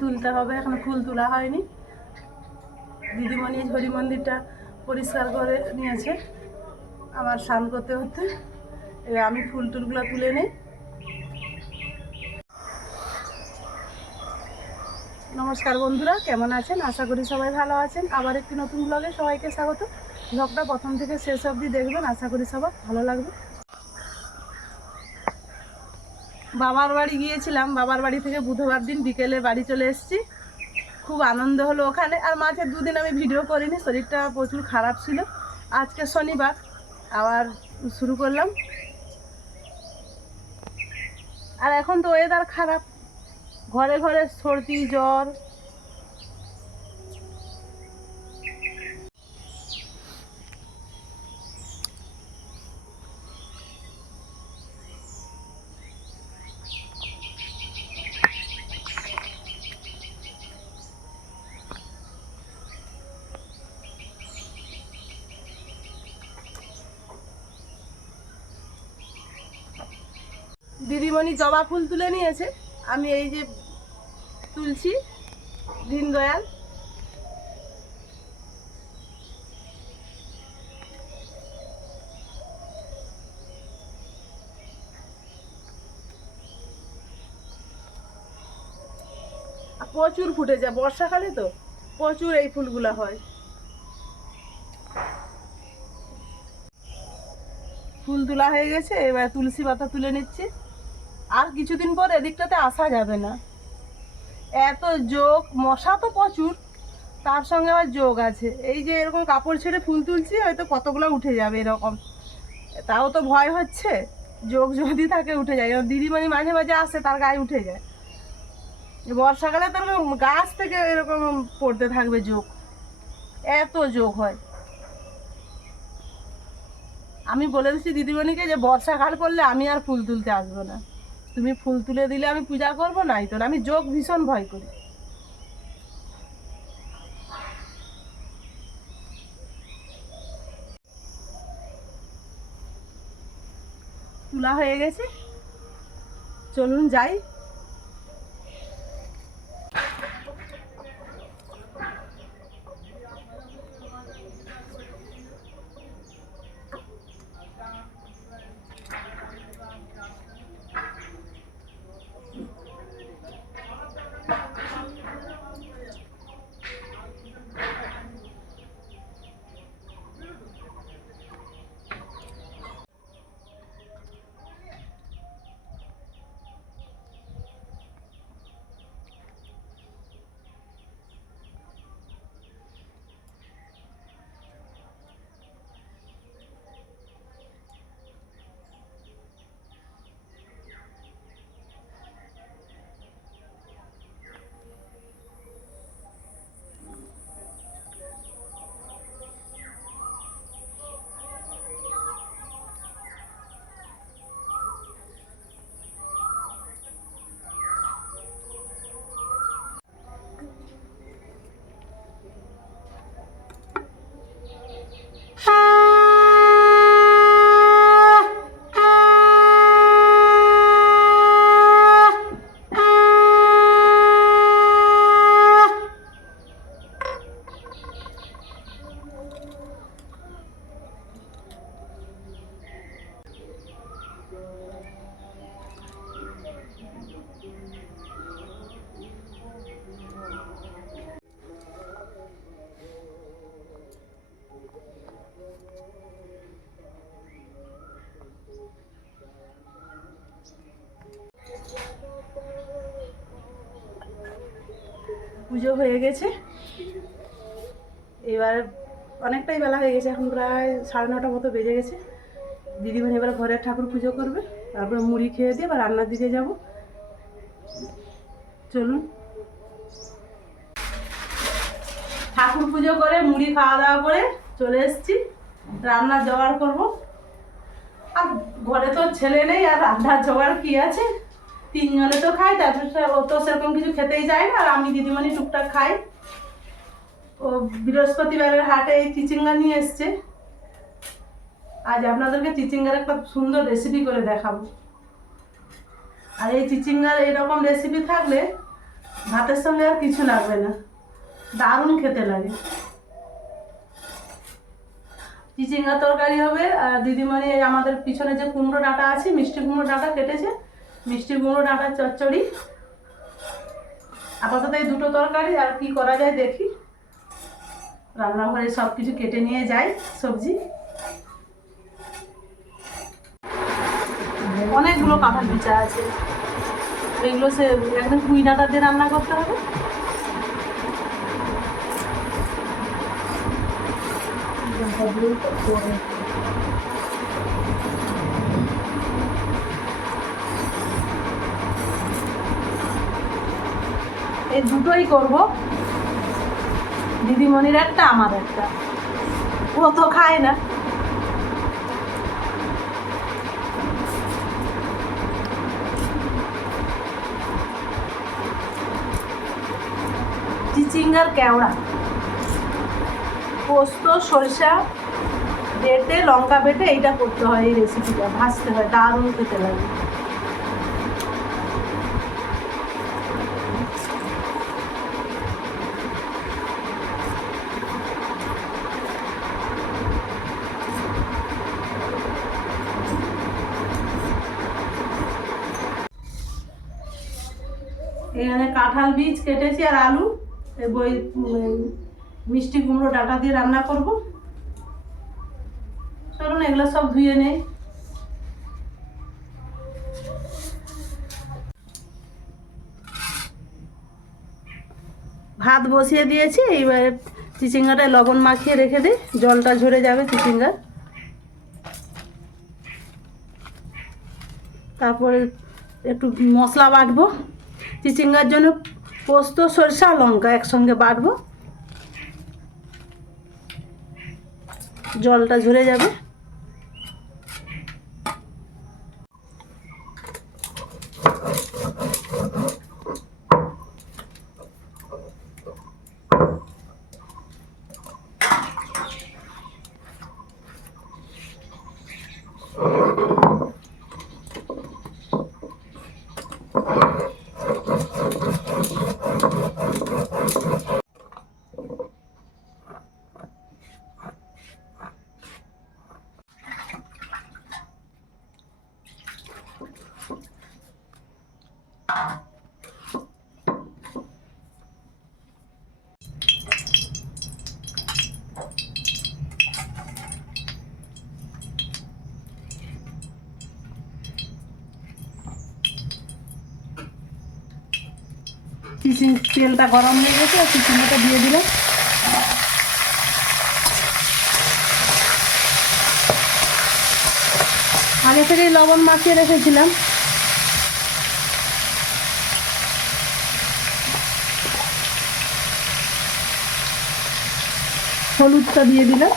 তুলতে হবে, এখন ফুল তোলা হয়নি। দিদিমণি হরি মন্দিরটা পরিষ্কার করে নিয়েছে আমার স্নান করতে হতে। এবার আমি ফুল টুলগুলো তুলে নিই। নমস্কার বন্ধুরা, কেমন আছেন? আশা করি সবাই ভালো আছেন। আবার একটি নতুন ব্লগে সবাইকে স্বাগত। ব্লগটা প্রথম থেকে শেষ অবধি দেখবেন, আশা করি সবার ভালো লাগবে। বাবার বাড়ি গিয়েছিলাম, বাবার বাড়ি থেকে বুধবার দিন বিকেলে বাড়ি চলে এসেছি। খুব আনন্দ হলো ওখানে। আর মাঝে দুদিন আমি ভিডিও করিনি, শরীরটা প্রচুর খারাপ ছিল। আজকে শনিবার আবার শুরু করলাম। আর এখন তো ওয়েদার খারাপ, ঘরে ঘরে সর্দি জ্বর। দিদিমণি জবা ফুল তুলে নিয়েছে, আমি এই যে তুলছি দীনদয়াল। প্রচুর ফুটে যায়, বর্ষাকালে তো প্রচুর এই ফুলগুলো হয়। ফুল তোলা হয়ে গেছে, এবার তুলসী পাতা তুলে নিচ্ছি। আর কিছুদিন পর এদিকটাতে আসা যাবে না, এত যোগ, মশা তো প্রচুর, তার সঙ্গে আবার যোগ আছে। এই যে এরকম কাপড় ছেড়ে ফুল তুলছি, হয়তো কতগুলো উঠে যাবে এরকম, তাও তো ভয় হচ্ছে। যোগ যদি থাকে উঠে যায়, দিদিমণি মাঝে মাঝে আসে, তার গায়ে উঠে যায়। বর্ষাকালে তো গাছ থেকে এরকম পড়তে থাকবে যোগ, এত যোগ হয়। আমি বলে দিচ্ছি দিদিমণিকে যে বর্ষাকাল পড়লে আমি আর ফুল তুলতে আসবো না, তুমি ফুল তুলে দিলে আমি পূজা করবো, নাই তো আমি যোগ ভীষণ ভয় করি। তোলা হয়ে গেছে, চলুন যাই। পুজো হয়ে গেছে, এবার অনেকটাই বেলা হয়ে গেছে, এখন প্রায় 9:30 মতো বেজে গেছে। দিদিমণি এবার ঘরের ঠাকুর পুজো করবে, তারপরে মুড়ি খেয়ে দিয়ে এবার রান্নার দিকে যাব। চলুন। ঠাকুর পুজো করে মুড়ি খাওয়া দাওয়া করে চলে এসেছি, রান্নার জোগাড় করব। আর ঘরে তো ছেলে নেই, আর রান্নার জোগাড় কি আছে, 3 জনে তো খাই, তারপর ও তো সেরকম কিছু খেতেই যায় না, আর আমি দিদিমণি টুকটাক খাই। ও বৃহস্পতিবারের হাটে এই চিচিঙ্গা নিয়ে এসছে, আজ আপনাদেরকে চিচিঙ্গার একটা সুন্দর রেসিপি করে দেখাবো। আর এই চিচিঙ্গার এরকম রেসিপি থাকলে ভাতের সঙ্গে আর কিছু লাগবে না, দারুণ খেতে লাগে। চিচিঙ্গা তরকারি হবে। আর দিদিমণি আমাদের পিছনে যে কুমড়ো ডাঁটা আছে, মিষ্টি কুমড়ো ডাঁটা কেটেছে, মিষ্টি কুমড়ো ডাঁটার চচ্চড়ি। আপাতত এই দুটো তরকারি, আর কি করা যায় দেখি। রান্নাঘরে সব কিছু কেটে নিয়ে যাই সবজি। অনেকগুলো কাঁঠাল বিচা আছে, এগুলো সে একদম পুঁই ডাঁটা দিয়ে রান্না করতে হবে। এই দুটোই করব, দিদিমণির একটা আমার একটা। ও তো খায় না। চিচিঙ্গার কেওড়া, পোস্ত সরিষা বেটে লঙ্কা বেটে এইটা করতে হয়, এই রেসিপিটা ভাজতে হয়, দারুণ খেতে লাগে। এখানে কাঁঠাল বীজ কেটেছি আর আলু, ওই মিষ্টি কুমড়ো ডাঁটা দিয়ে রান্না করব। চলুন এগুলো সব ধুয়ে নেই। ভাত বসিয়ে দিয়েছি, এইবারে চিচিঙ্গাটায় লবণ মাখিয়ে রেখে দিই, জলটা ঝরে যাবে চিচিঙ্গার। তারপরে একটু মশলা বাটবো। চিচিঙ্গার জন্য পোস্ত সরষা লঙ্কা একসঙ্গে বাটবো, জলটা ঝরে যাবে। তেলটা গরম হয়ে গেছে, আর চিচিঙ্গাটা দিয়ে দিলাম। আগে থেকেই লবণ মাখিয়ে রেখেছিলাম। হলুদটা দিয়ে দিলাম।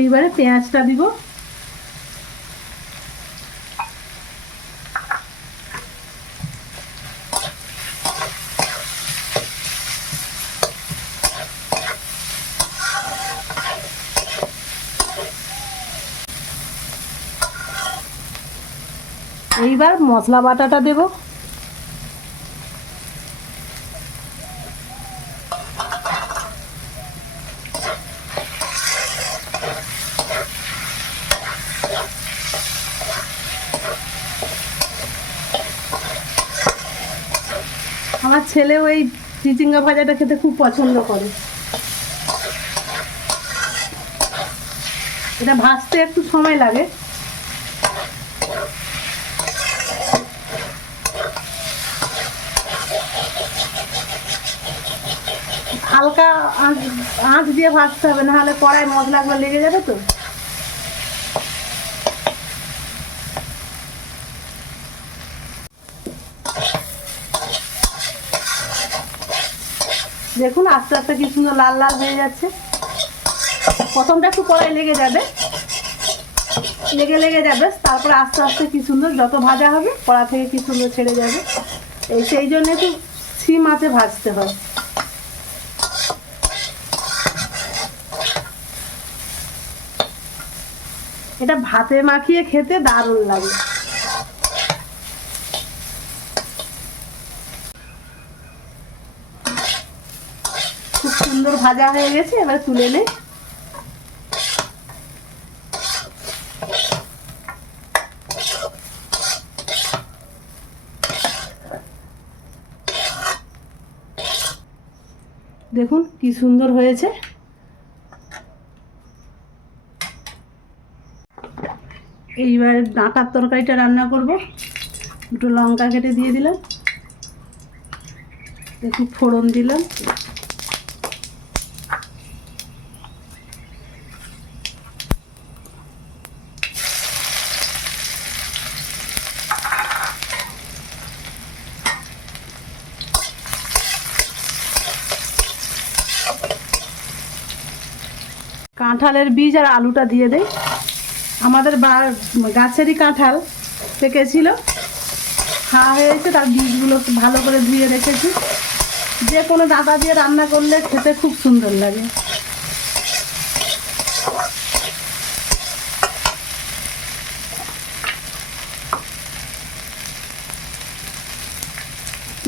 এইবারে পেঁয়াজটা দিব। এইবার মশলা বাটাটা দেব। আমার ছেলেও এই চিচিঙ্গা ভাজাটা খেতে খুব পছন্দ করে। এটা ভাজতে একটু সময় লাগে। হালকা আঁচ দিয়ে ভাজতে হবে, নাহলে কড়াই মশলাগুলো লেগে যাবে তো। দেখুন আস্তে আস্তে কি সুন্দর লাল লাল হয়ে যাচ্ছে। প্রথমটা একটু কড়াই লেগে যাবে, লেগে যাবে, তারপরে আস্তে আস্তে কি সুন্দর যত ভাজা হবে কড়া থেকে কি সুন্দর ছেড়ে যাবে। সেই জন্য একটু সিম আঁচে ভাজতে হয়। এটা ভাতে মাখিয়ে খেতে দারুণ লাগে। খুব সুন্দর ভাজা হয়ে গেছে, এবার তুলে নে। দেখুন কি সুন্দর হয়েছে। এইবার ডাঁটার তরকারিটা রান্না করব। দুটো লঙ্কা কেটে দিয়ে দিলাম, একটু ফোড়ন দিলাম, কাঁঠালের বীজ আর আলুটা দিয়ে দেই। আমাদের গাছেরই কাঁঠাল পেকেছিল, খাওয়া হয়েছে, তার বীজগুলো ভালো করে ধুয়ে রেখেছি। যে কোনো ডাঁটা দিয়ে রান্না করলে খেতে খুব সুন্দর লাগে।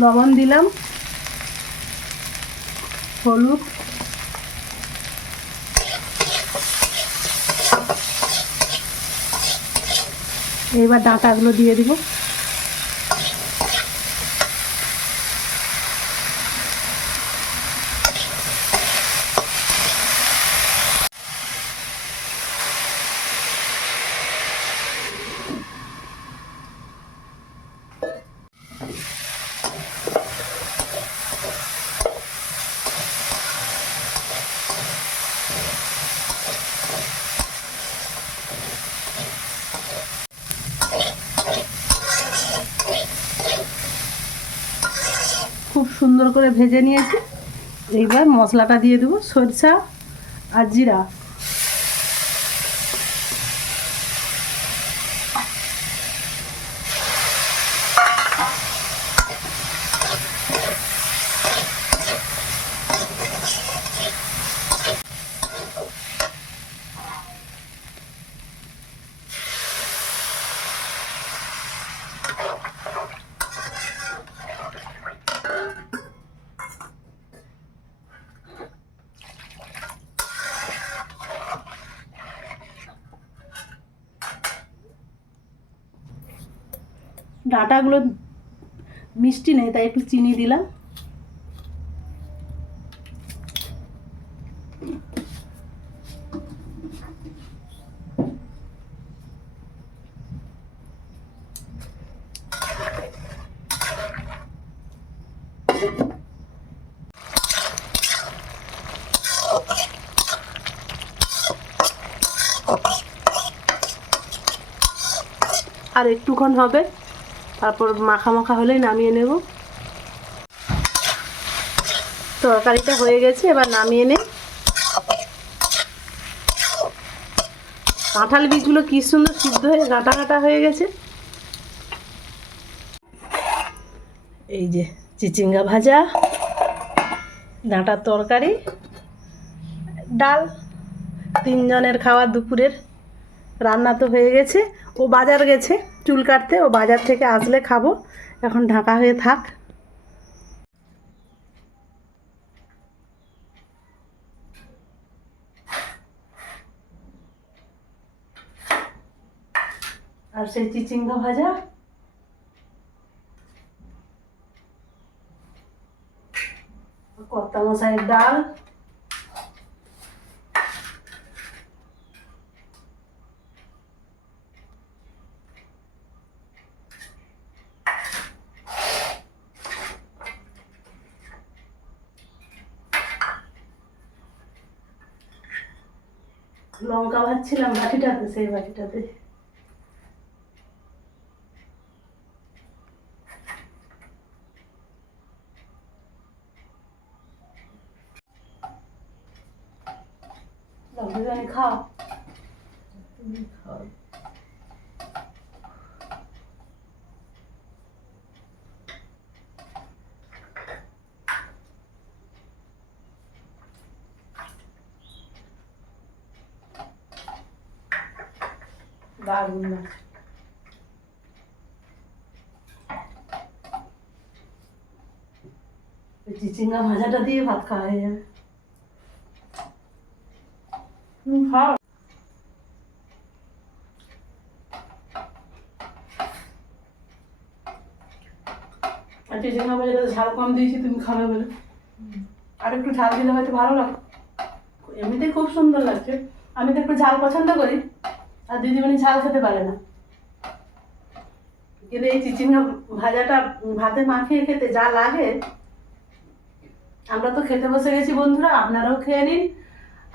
লবণ দিলাম, হলুদ, এবার ডাঁটাগুলো দিয়ে দিব। খুব সুন্দর করে ভেজে নিয়েছি। এইবার মশলাটা দিয়ে দেবো, সরষা আর জিরা। ডাঁটাগুলো মিষ্টি নেই, তাই একটু চিনি দিলাম। আর একটুক্ষণ হবে, তারপর মাখা মাখা হলেই নামিয়ে নেব। তরকারিটা হয়ে গেছে, এবার নামিয়ে নে। কাঁঠাল বীজগুলো কি সুন্দর সিদ্ধ হয়ে গাঁটা গাঁটা হয়ে গেছে। এই যে চিচিঙ্গা ভাজা, ডাঁটার তরকারি, ডাল, তিনজনের খাওয়া দুপুরের রান্না তো হয়ে গেছে। ও বাজার গেছে চুল কাটতে, ও বাজার থেকে আসলে খাবো। এখন ঢাকা হয়ে থাক। আর সেই চিচিঙ্গা ভাজা, কর্তা মশাইয়ের ডাল, লঙ্কা ভাজছিলাম বাটিটাতে, সেই বাটিটাতে। দারুণ না? চিচিঙ্গা ভাজাটা দিয়ে ভাত খাওয়া হয়ে যাবে। খাও। চিচিঙ্গা ভাজাটা ঝাল কম দিয়েছি তুমি খাবে বলে, আর একটু ঝাল দিলে হয়তো ভালো লাগে। এমনিতেই খুব সুন্দর লাগছে, আমি তো একটু ঝাল পছন্দ করি, আর দিদিমণি ঝাল খেতে পারে না। কিন্তু এই চিচিঙ্গা ভাজাটা ভাতে মাখিয়ে খেতে যা লাগে, আমরা তো খেতে বসে গেছি বন্ধুরা, আপনারাও খেয়ে নিন।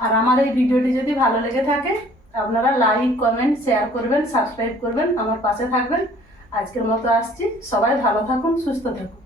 আর আমার এই ভিডিওটি যদি ভালো লেগে থাকে আপনারা লাইক, কমেন্ট, শেয়ার করবেন, সাবস্ক্রাইব করবেন, আমার পাশে থাকবেন। আজকের মতো আসছি, সবাই ভালো থাকুন, সুস্থ থাকুন।